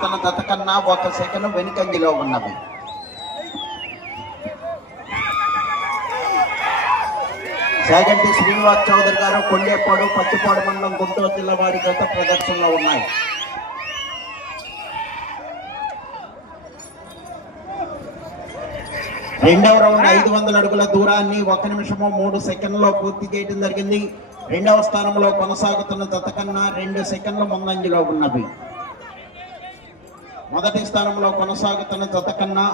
ప్రార్థన జత కన్నా ఒక సెకండ్ వెనుకంగిలో ఉన్నవి. సేగంటి శ్రీనివాస్ చౌదరి గారు కొండేపాడు పచ్చిపాడు మండలం గుంటూరు జిల్లా వారి గత ప్రదర్శనలో ఉన్నాయి. రెండవ రౌండ్ ఐదు వందల అడుగుల దూరాన్ని ఒక నిమిషము మూడు సెకండ్లో పూర్తి చేయడం జరిగింది. రెండవ స్థానంలో కొనసాగుతున్న తతకన్నా రెండు సెకండ్ల ముందంజలో ఉన్నవి. మొదటి స్థానంలో కొనసాగుతున్న జత కన్నా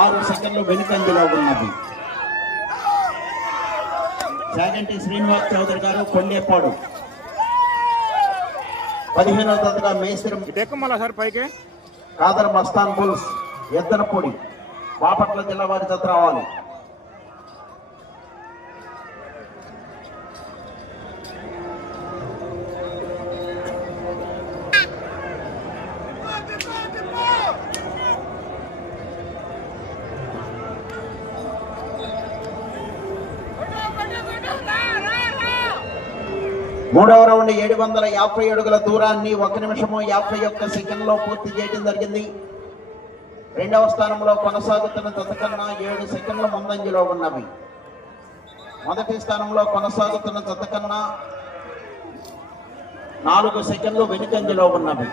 ఆరు సెకండ్లు వెనుకంజలో ఉన్నవి చాగంటి శ్రీనివాస్ చౌదరి గారు కొండేపాడు. పదిహేనవ ఇటెక్క మళ్ళా సార్ పైకి. కాదర్ మస్తాన్ బుల్స్ ఎద్దనపూడి. బాపట్ల జిల్లా వారి జత రావాలి. మూడవ రౌండ్ ఏడు వందల యాభై అడుగుల దూరాన్ని ఒక నిమిషము యాభై ఒక్క సెకండ్లో పూర్తి చేయడం జరిగింది. రెండవ స్థానంలో కొనసాగుతున్న జత కన్నా ఏడు సెకండ్ల ముందంజలో ఉన్నవి. మొదటి స్థానంలో కొనసాగుతున్న జత కన్నా నాలుగు సెకండ్లు వెనుకంజలో ఉన్నవి.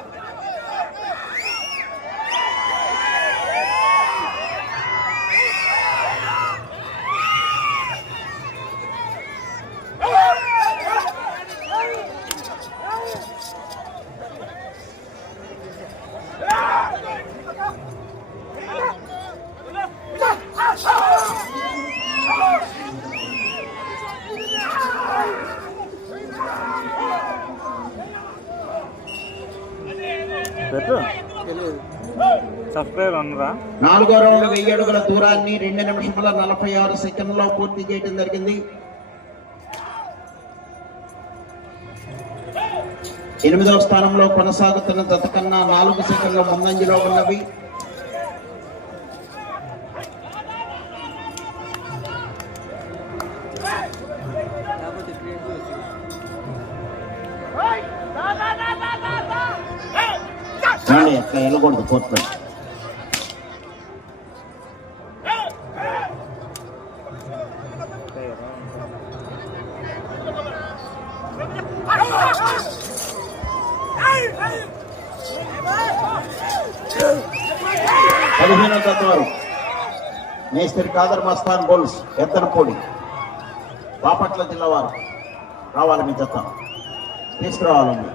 పెట్టు సబ్స్క్రైబర్ అన్నరా నాలుగో రౌండ్ వెయ్యి అడుగుల దూరాన్ని రెండు నిమిషముల నలభై ఆరు సెకండ్లో పూర్తి చేయడం జరిగింది. ఎనిమిదవ స్థానంలో కొనసాగుతున్న జత కన్నా నాలుగు సెకండ్ల ముందంజలో ఉన్నవి. రాండి, అట్లా వెళ్ళకూడదు కోర్టు పదిహేనవ తత్వారు వారు మేస్త్రి కాదర్ మస్తాన్ బోల్స్ ఎత్తనపూడి బాపట్ల జిల్లా వారు. రావాలి మీ జత. తీసుకురావాలండి.